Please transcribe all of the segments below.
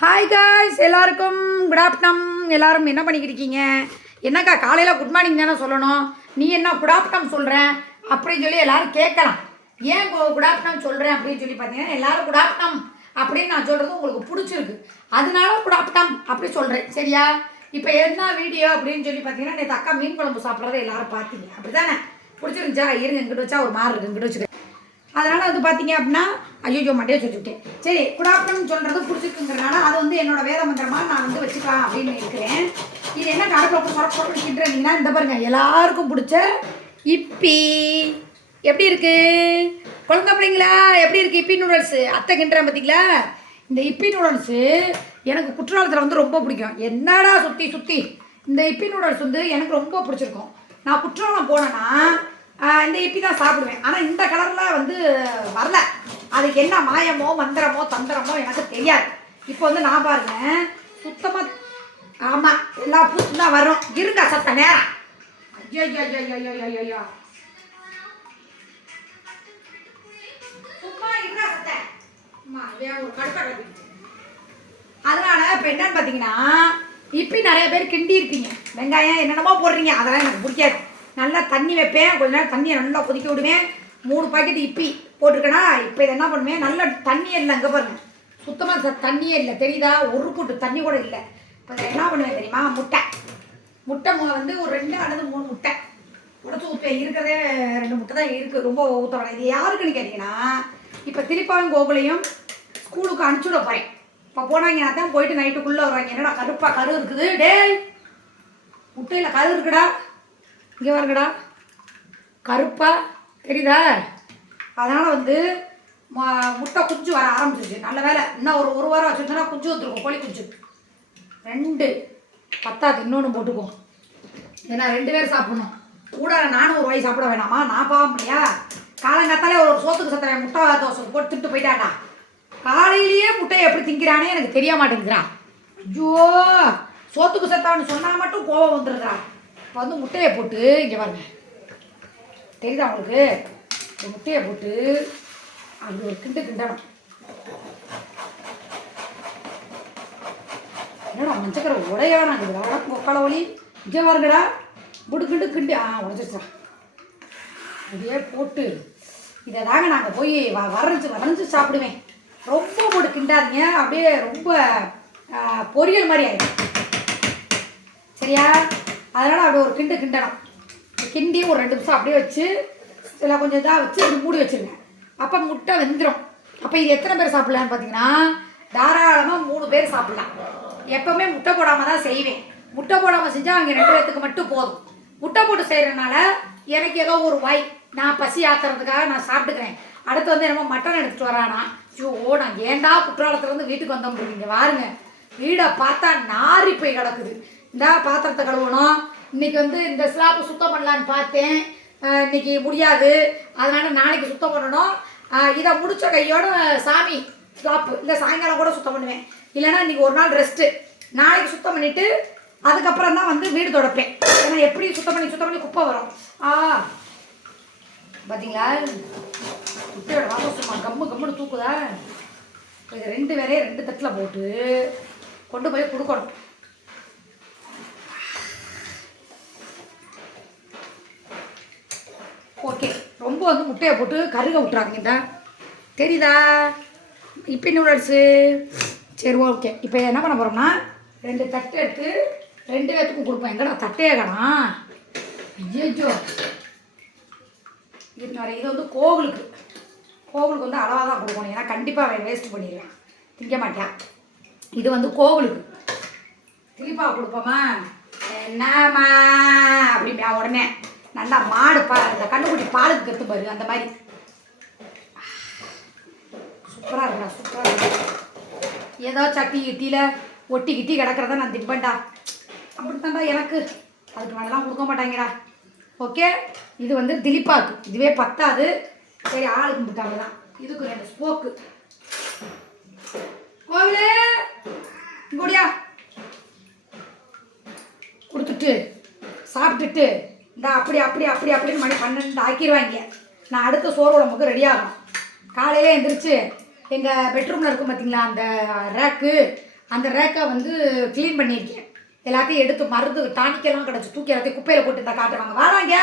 Hi guys, எல்லாருக்கும் good afternoon. எல்லாரும் என்ன பண்ணிக்கிட்டு இருக்கீங்க? என்னக்கா காலையில் குட் மார்னிங் தானே சொல்லணும், நீ என்ன குட் ஆஃப்டர்நூன் சொல்கிறேன் அப்படின்னு சொல்லி எல்லோரும் கேட்கலாம். ஏன் குட் ஆஃப்டர்நூன் சொல்கிறேன் அப்படின்னு சொல்லி பார்த்தீங்கன்னா, எல்லோரும் குட் ஆஃப்டர்நூன் அப்படின்னு நான் சொல்கிறது உங்களுக்கு பிடிச்சிருக்கு, அதனால குட் ஆஃப்டர்நூன் அப்படி சொல்கிறேன். சரியா? இப்போ என்ன வீடியோ அப்படின்னு சொல்லி பார்த்தீங்கன்னா, நேற்று அக்கா மீன் குழம்பு சாப்பிட்றத எல்லோரும் பார்த்தீங்க, அப்படி தானே? பிடிச்சிருந்துச்சா? இருங்க, இங்கிட்ட வச்சா ஒரு மாறு இருக்குது, இங்கிட்ட வச்சுக்க. அதனால் வந்து பார்த்தீங்க அப்படின்னா, ஐயோ மண்டையை சொல்லிவிட்டேன். சரி, குட் ஆஃப்டர்நூன் சொல்கிறது பிடிச்சிருக்குங்கிறனால அதை வந்து என்னோட வேத மந்திரமாக நான் வந்து வச்சுக்கலாம் அப்படின்னு இருக்கிறேன். இது என்ன கடப்பில் சொரப்பு கிட்டுறீங்கன்னா, இந்த பாருங்கள், எல்லாருக்கும் பிடிச்ச இப்பி எப்படி இருக்குது? குழந்தை பிள்ளைங்களா எப்படி இருக்குது? இப்பி நூடுல்ஸு அத்தை கிண்டுறேன் பார்த்தீங்களா? இந்த இப்பி நூடுல்ஸு எனக்கு குற்றாலத்தில் வந்து ரொம்ப பிடிக்கும். என்னடா சுற்றி இந்த இப்பி நூடுல்ஸ் வந்து எனக்கு ரொம்ப பிடிச்சிருக்கும். நான் குற்றாலம் போனேன்னா இந்த இப்பி தான் சாப்பிடுவேன். ஆனால் இந்த கலரில் வந்து வரல. அதுக்கு என்ன மாயமோ மந்திரமோ தந்திரமோ எனக்கு தெரியாது. இப்போ வந்து நான் பாருங்க, சுத்தமாக ஆமாம் எல்லா பூசும் தான் வரும். இருங்க சத்த நேரம். ஐயோ சும்மா இருங்க சத்த. ஒரு கடுப்பாக. அதனால இப்போ என்னன்னு பார்த்தீங்கன்னா, இப்பி நிறைய பேர் கிண்டி இருப்பீங்க, வெங்காயம் என்னென்னமோ போடுறீங்க, அதெல்லாம் எனக்கு பிடிக்காது. நல்லா தண்ணி வைப்பேன், கொஞ்ச நேரம் தண்ணியை நல்லா கொதிக்க விடுவேன். 3 பாக்கெட் இப்பி போட்டிருக்கேன்னா, இப்போ இதை என்ன பண்ணுவேன், நல்ல தண்ணியே இல்லை. அங்கே பாருங்கள், சுத்தமாக தண்ணியே இல்லை, தெரியுதா? ஒரு கூட்டு தண்ணி கூட இல்லை. இப்போ இதை என்ன பண்ணுவேன் தெரியுமா? முட்டை வந்து ஒரு 2 அல்லது 3 முட்டை உடச்சி ஊற்றுவேன். இருக்கிறதே 2 முட்டை தான் இருக்குது, ரொம்ப ஊற்ற வேணாம். இது யாருக்குன்னு கேட்டிங்கன்னா, இப்போ திருப்பாவும் கோகுலையும் ஸ்கூலுக்கு அனுப்பிச்சுட போகிறேன். இப்போ போனாங்கன்னா தான் போயிட்டு நைட்டுக்குள்ளே வருவாங்க. என்னடா கரு இருக்குது, டேய் முட்டையில் கரு இருக்குடா, இங்கே வருங்கடா, கருப்பா தெரியுதா? அதனால் வந்து முட்டை குஞ்சு வர ஆரம்பிச்சிச்சு. நல்ல வேலை, இன்னும் ஒரு வாரம் வச்சுருந்தோன்னா குஞ்சு வந்துருக்கும், கோழி குஞ்சு 2 பத்தாது, இன்னொன்று போட்டுக்குவோம். ஏன்னா 2 பேர் சாப்பிடணும் கூட. நானும் ஒரு வாய் சாப்பிட வேணாமா? நான் பாவம் இல்லையா? காலங்காத்தாலே ஒரு சோத்துக்கு சத்தனை முட்டை தோசை போட்டு திட்டு போயிட்டாண்டா. காலையிலேயே முட்டையை எப்படி திங்கிறானே எனக்கு தெரிய மாட்டேங்கிறான். ஐயோ, சோத்துக்கு சத்தான்னு சொன்னால் மட்டும் கோபம் வந்துடுறா. இப்போ வந்து முட்டையை போட்டு இங்கே பாருங்க, தெரியுதா உங்களுக்கு? இந்த முட்டையை போட்டு அப்படி ஒரு கிண்டணும். என்னடா மஞ்சக்கரை உடையானா இருக்குதுடா, கொக்கால ஒளி. இங்கே பாருங்கடா, கிண்டு உடச்சிச்சா. அப்படியே போட்டு இதை தாங்க நாங்கள் போய் வரைஞ்சி சாப்பிடுவேன். ரொம்ப போட்டு கிண்டாதீங்க, அப்படியே ரொம்ப பொரியல் மாதிரி ஆகிடும். சரியா? அதனால் அப்படியே ஒரு கிண்டணும். கிண்டி ஒரு 2 நிமிஷம் அப்படியே வச்சு இதில் கொஞ்சம் இதாக வச்சு இப்படி மூடி வச்சுருங்க. அப்போ முட்டை வெந்துடும். அப்போ இது எத்தனை பேர் சாப்பிட்லான்னு பார்த்தீங்கன்னா, தாராளமாக 3 பேர் சாப்பிட்லாம். எப்போவுமே முட்டை போடாமல் தான் செய்வேன். முட்டை போடாமல் செஞ்சால் அவங்க 2 பேர்த்துக்கு மட்டும் போதும். முட்டை போட்டு செய்கிறதுனால எனக்கு ஏதோ ஒரு வாய் நான் பசி ஆத்துறதுக்காக நான் சாப்பிட்டுக்கிறேன். அடுத்து வந்து என்னமோ மட்டன் எடுத்துகிட்டு வரானா. ஐயோ, நான் ஏண்டா குற்றாலத்துலேருந்து வீட்டுக்கு வந்தோம் அப்படிங்க. பாருங்க, வீடை பார்த்தா நாரி போய் கிடக்குது. இந்த பாத்திரத்தை கழுவணும். இன்றைக்கி வந்து இந்த ஸ்லாப்பு சுத்தம் பண்ணலான்னு பார்த்தேன், இன்றைக்கி முடியாது. அதனால் நாளைக்கு சுத்தம் பண்ணணும். இதை முடித்த கையோட சாமி ஸ்லாப்பு இல்லை சாயங்காலம் கூட சுத்தம் பண்ணுவேன். இல்லைன்னா இன்றைக்கி ஒரு நாள் ரெஸ்ட்டு. நாளைக்கு சுத்தம் பண்ணிவிட்டு அதுக்கப்புறம் தான் வந்து வீடு துடைப்பேன். ஏன்னா எப்படி சுத்தம் பண்ணி குப்பை வரும். பார்த்தீங்களா? குப்பையோட வாசம் சும்மா கம்முன்னு தூக்குதா. இது 2 பேரே 2 தட்டில் போட்டு கொண்டு போய் கொடுக்கணும். ஓகே, ரொம்ப வந்து முட்டையை போட்டு கருக விட்டுறாங்க, தெரியுதா? இப்பி நூடுல்ஸு. சரி, ஓகே. இப்போ என்ன பண்ண போகிறோம்னா, 2 தட்டு எடுத்து 2 பேர்த்துக்கும் கொடுப்போம். எங்கடா தட்டே காணோம். ஐயோ, இது நிறைய. இது வந்து கோவிலுக்கு வந்து அளவாக தான் கொடுக்கணும். ஏன்னா கண்டிப்பாக வேஸ்ட் பண்ணிடுவேன், திங்க மாட்டேன். இது வந்து கோவிலுக்கு திருப்பா கொடுப்போமா? என்னம்மா அப்படின்னா உடனே நல்லா மாடு இந்த கண்ணுக்குட்டி பாலுக்கு கற்று பாரு, அந்த மாதிரி சூப்பராக இருக்குண்ணா, சூப்பராக இருக்கு. ஏதோ சட்டி கிட்டியில் ஒட்டி கிடக்கிறத நான் தின்பேன்டா. அப்படித்தான்டா எனக்கு. அதுக்கு மேலாம் கொடுக்க மாட்டாங்கடா. ஓகே, இது வந்து திலீப்பாக்கு. இதுவே பத்தாது. சரி, ஆளுக்கு கும்பிட்டாங்க தான். இதுக்கு 2 ஸ்போக்கு. கோவிலே இங்கோடியா கொடுத்துட்டு சாப்பிட்டுட்டு இந்த அப்படின்னு மணி 12 ஆக்கிடுவாங்க. நான் அடுத்த சோறு உடம்புக்கு ரெடி ஆகும். காலையிலே எழுந்திரிச்சு எங்கள் பெட்ரூமில் இருக்கும் பார்த்தீங்களா, அந்த ரேக்கு அந்த ரேக்கை வந்து க்ளீன் பண்ணியிருக்கேன். எல்லாத்தையும் எடுத்து மருந்து டானிக்கெல்லாம் கிடச்சி தூக்கி எல்லாத்தையும் குப்பையில் போட்டு இருந்தால் காட்டுறாங்க. வாராங்க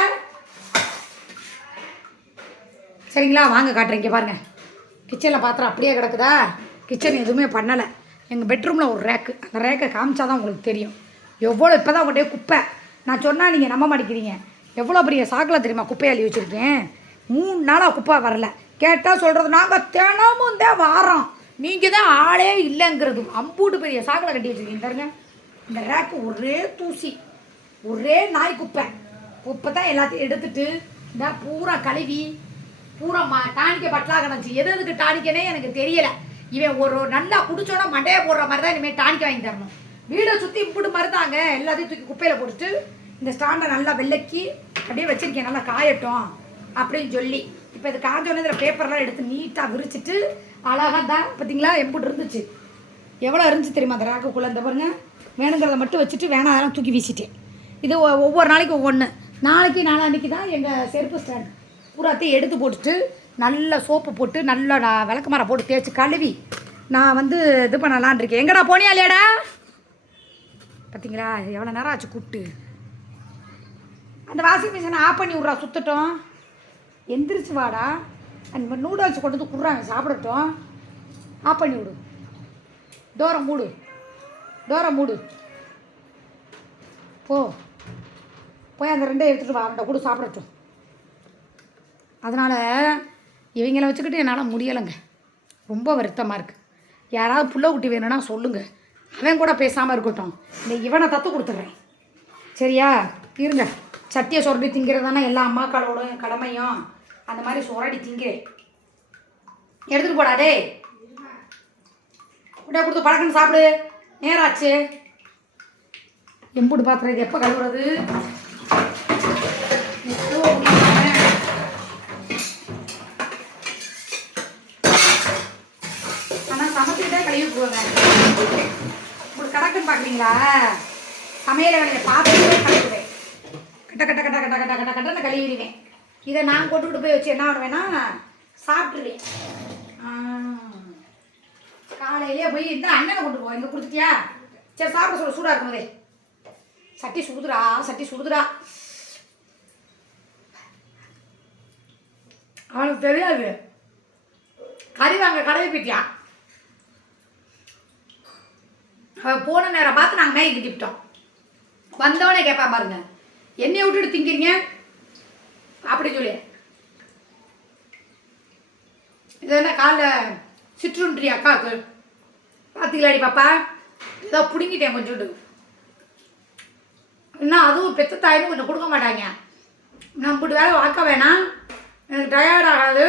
சரிங்களா, வாங்க காட்டுறீங்க பாருங்கள். கிச்சனில் பாத்திரம் அப்படியே கிடக்குதா, கிச்சன் எதுவுமே பண்ணலை. எங்கள் பெட்ரூமில் ஒரு ரேக்கு, அந்த ரேக்கை காமிச்சா தான் உங்களுக்கு தெரியும் எவ்வளோ. இப்போ தான் உங்கள்கிட்ட குப்பை நான் சொன்னால் நீங்கள் நம்ப மாட்டேங்கிறீங்க. எவ்வளோ பெரிய சாக்கில் தெரியுமா குப்பை அள்ளி வச்சுருக்கேன். 3 நாளாக குப்பை வரல. கேட்டால் சொல்கிறது நாங்கள் தினமும் தான் வாரோம், நீங்கள் தான் ஆளே இல்லைங்கிறது. அம்பூட்டு பெரிய சாக்கில் கட்டி வச்சுருக்கீங்க பாருங்க. இந்த ரேக்கு ஒரே தூசி, ஒரே நாய் குப்பை. குப்பை தான் எல்லாத்தையும் எடுத்துட்டு இந்த பூரா கழுவி பூரா டானிக்க பட்டலாக கிடச்சி. எதுக்கு டானிக்கனே எனக்கு தெரியலை. இவன் ஒரு நல்லா குடிச்சோன்னா மண்டையை போடுற மாதிரி தான் இனிமேல் டானிக்க வாங்கி தரணும். வீடை சுற்றி இப்படி மருந்தாங்க எல்லாத்தையும் தூக்கி குப்பையில் போட்டுட்டு இந்த ஸ்டாண்டை நல்லா வெள்ளைக்கி அப்படியே வச்சுருக்கேன், நல்லா காயட்டும் அப்படின்னு சொல்லி. இப்போ இது காஞ்சோன்னே இதில் பேப்பர்லாம் எடுத்து நீட்டாக விரிச்சிட்டு அழகாக தான் பார்த்தீங்களா எப்படி இருந்துச்சு. எவ்வளோ இருந்துச்சு தெரியுமா அந்த ரேக்குக்குள்ளே. இந்த பாருங்க, வேணுங்கிறத மட்டும் வச்சுட்டு அதெல்லாம் தூக்கி வீசிட்டேன். இது ஒவ்வொரு நாளைக்கு ஒவ்வொன்று. நாளான்னைக்கு தான் எங்கள் செருப்பு ஸ்டாண்ட் பூராத்தையும் எடுத்து போட்டுட்டு நல்ல சோப்பு போட்டு நல்லா நான் விளக்குமாரை போட்டு தேய்ச்சி கழுவி நான் வந்து இது பண்ணலான் இருக்கேன். எங்கடா போனியா இல்லையாடா? பார்த்தீங்களா எவ்வளோ நேரம் ஆச்சு கூப்பிட்டு. அந்த வாஷிங் மிஷினை ஆஃப் பண்ணி விட்றா, சுற்றட்டும். எந்திரிச்சு வாடா, அந்த நூடுல்ஸ் கொண்டு வந்து கொடுறாங்க சாப்பிடட்டும். ஆஃப் பண்ணி விடு, டோரை மூடு போய் அந்த 2 எடுத்துகிட்டு வா, அவன்கிட்ட கூட சாப்பிடட்டும். அதனால் இவங்கள வச்சுக்கிட்டு என்னால் முடியலைங்க, ரொம்ப வருத்தமாக இருக்குது. யாராவது புள்ள குட்டி வேணும்னா சொல்லுங்கள், அவன் கூட பேசாமல் இருக்கட்டும். இந்த இவனை தத்து கொடுத்துட்றேன் சரியா. இருங்க, சட்டியை சுரண்டி திங்கிறதானே எல்லா அம்மாக்களோட கடமையும். அந்த மாதிரி சுரடி திங்கிறேன். எடுத்துகிட்டு போடாடே, உடனே கொடுத்து பழக்கன்னு சாப்பிடு, நேராச்சு. எம்புட்டு பாத்திரம் இது எப்போ கழுவுறது? ஆனால் சமைச்சுட்டே கழுவி போங்க. உங்களுக்கு கணக்குன்னு பார்க்குறீங்களா? சமையல் வேலையை பார்த்துட்டு கழுவுவேன். கட்டன்னு கழுவிடுவேன். இதை நான் கொண்டுக்கிட்டு போய் வச்சு என்ன பண்ணுவேன்னா சாப்பிட்ருவேன். காலையிலே போய் இந்த அண்ணனை கொண்டு போவேன். இங்கே கொடுத்துட்டியா? சரி சாப்பிட சொல்ல, சூடாக இருக்கும்போதே. சட்டி சுடுதுடா. அவனுக்கு தெரியாது, கறி வாங்க கடையை போயிட்டியா. அவன் போன நேரம் பார்த்து நாங்கள் மேய்க்கு திட்டோம். வந்தவனே கேட்பான் பாருங்க, என்னையை விட்டுட்டு திங்கிறீங்க அப்படின்னு சொல்லி. இது என்ன காலைல சிற்றுன்றி அக்காவுக்கு பார்த்திங்களாடி பாப்பா, ஏதோ பிடுங்கிட்டேன் கொஞ்சோண்டு. இன்னும் அதுவும் பெற்ற தாயின்னு கொஞ்சம் கொடுக்க மாட்டாங்க. நான் இப்படி வேலை வாக்க வேணாம், எனக்கு டயர்ட் ஆகாது.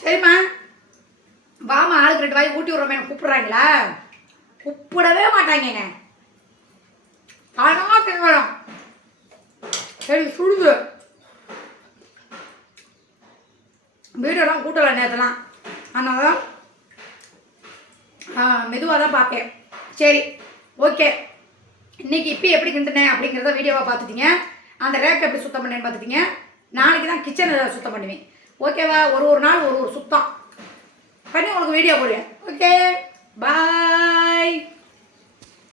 சரிம்மா வாமா, ஆளுக்கு 2 வாய் ஊட்டி விட்றோமே கூப்பிட்றாங்களா? கூப்பிடவே மாட்டாங்கங்க. தானாக திங்கலாம். சரி சுடுது. வீடெல்லாம் கூட்டலை நேரத்தெல்லாம், அதனால மெதுவாக தான் பார்ப்பேன். சரி ஓகே, இன்றைக்கி இப்போ எப்படி கிண்டுனேன் அப்படிங்கிறத வீடியோவாக பார்த்துட்டீங்க. அந்த ரேக்கை எப்படி சுத்தம் பண்ணேன்னு பார்த்துட்டீங்க. நாளைக்கு தான் கிச்சனை சுத்தம் பண்ணுவேன். ஓகேவா? ஒரு நாள் ஒரு சுத்தம் பண்ணி உங்களுக்கு வீடியோ போடுவேன். Okay bye.